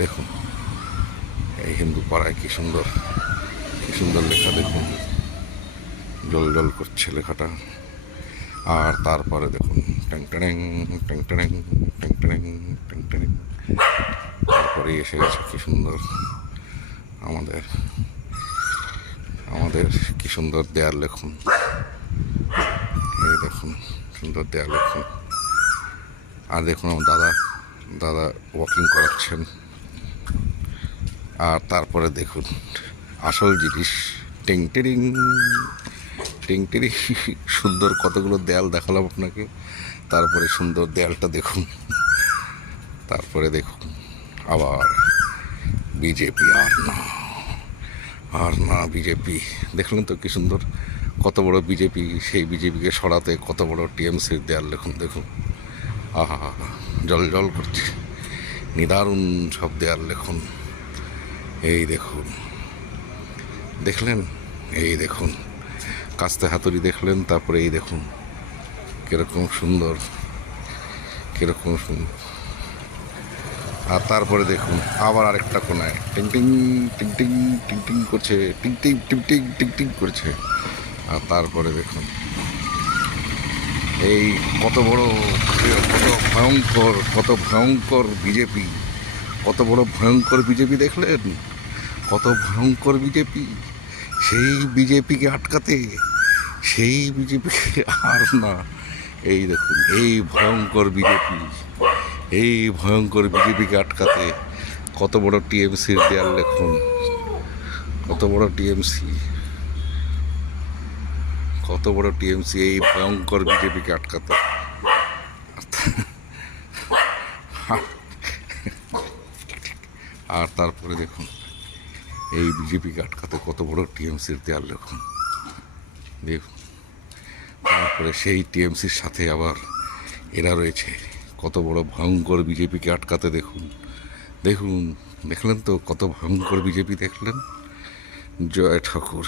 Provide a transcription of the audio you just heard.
দেখুন এই হিন্দু পাড়ায় কি সুন্দর লেখা, দেখুন জল জল করছে লেখাটা। আর তারপরে দেখুন ট্যাং ট্যাং ট্যাং ট্যাং ট্যাং ট্যাং ট্যাং ট্যাং, তারপরে এসে গেছে কি সুন্দর আমাদের কি সুন্দর দেয়াল লেখন। এই দেখুন সুন্দর দেয়াল লেখন। আর দেখুন আমার দাদা ওয়াকিং করাচ্ছেন। আর তারপরে দেখুন আসল জিনিস, টিং টিরিং টিং টিরিং, সুন্দর কতগুলো দেয়াল দেখালাম আপনাকে। তারপরে সুন্দর দেয়ালটা দেখুন। তারপরে দেখুন আবার বিজেপি আর না বিজেপি, দেখলেন তো কি সুন্দর, কত বড় বিজেপি, সেই বিজেপিকে সরাতে কত বড় টিএমসির দেয়াল দেখুন। আহা জল জল করছে, নিদারুণ সব দেয়াল লেখন। এই দেখুন, দেখলেন, এই দেখুন কাস্তে হাতুড়ি দেখলেন। তারপরে এই দেখুন কিরকম সুন্দর। আর তারপরে দেখুন আবার আরেকটা কোনায় টিং টিং টিং টিং টিং টিং করছে, টিং টিং টিং টিং টিং টিং করছে। আর তারপরে দেখুন এই কত ভয়ঙ্কর বিজেপি, কত বড় ভয়ঙ্কর বিজেপি দেখলেন, কত ভয়ঙ্কর বিজেপি। সেই বিজেপিকে আটকাতে, সেই বিজেপিকে আর না, এই দেখুন এই ভয়ঙ্কর বিজেপিকে আটকাতে কত বড় টিএমসির দেয়াল দেখুন, কত বড় টিএমসি এই ভয়ঙ্কর বিজেপিকে আটকাতে। আর তারপরে দেখুন এই বিজেপিকে আটকাতে কত বড় টিএমসির দেয়াল দেখুন। তারপরে সেই টিএমসির সাথে আবার এরা রয়েছে, কত বড় ভয়ঙ্কর বিজেপিকে আটকাতে দেখলেন তো কত ভয়ঙ্কর বিজেপি দেখলেন। জয় ঠাকুর।